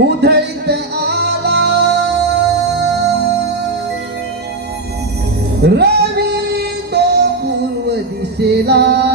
उधळीत आला. रवी तो पूर्व दिशेला.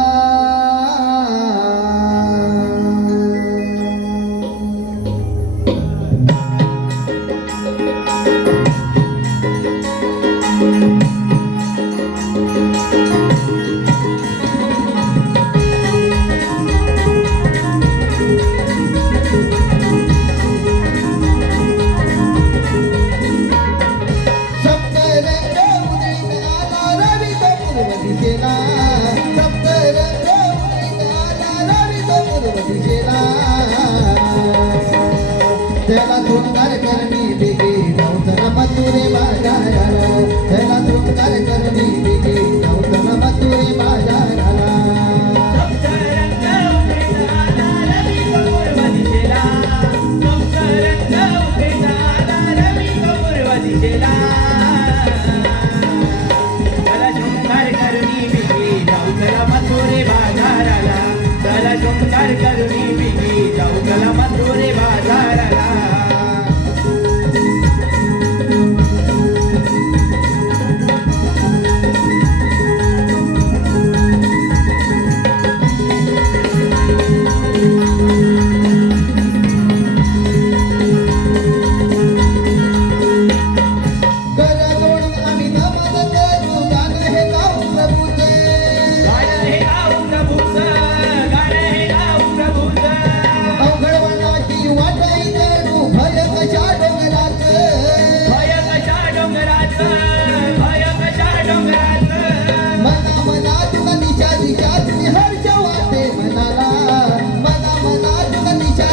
चला मथुरे बाजारा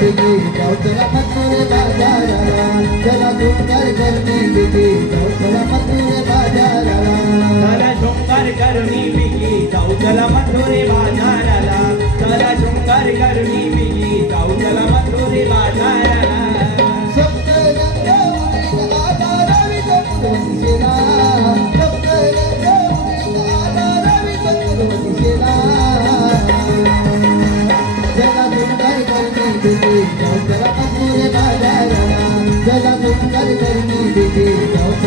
दिली चौथला मथुरे बाजाराला. त्याला शृंगार करणी दिली चौथला मथुरे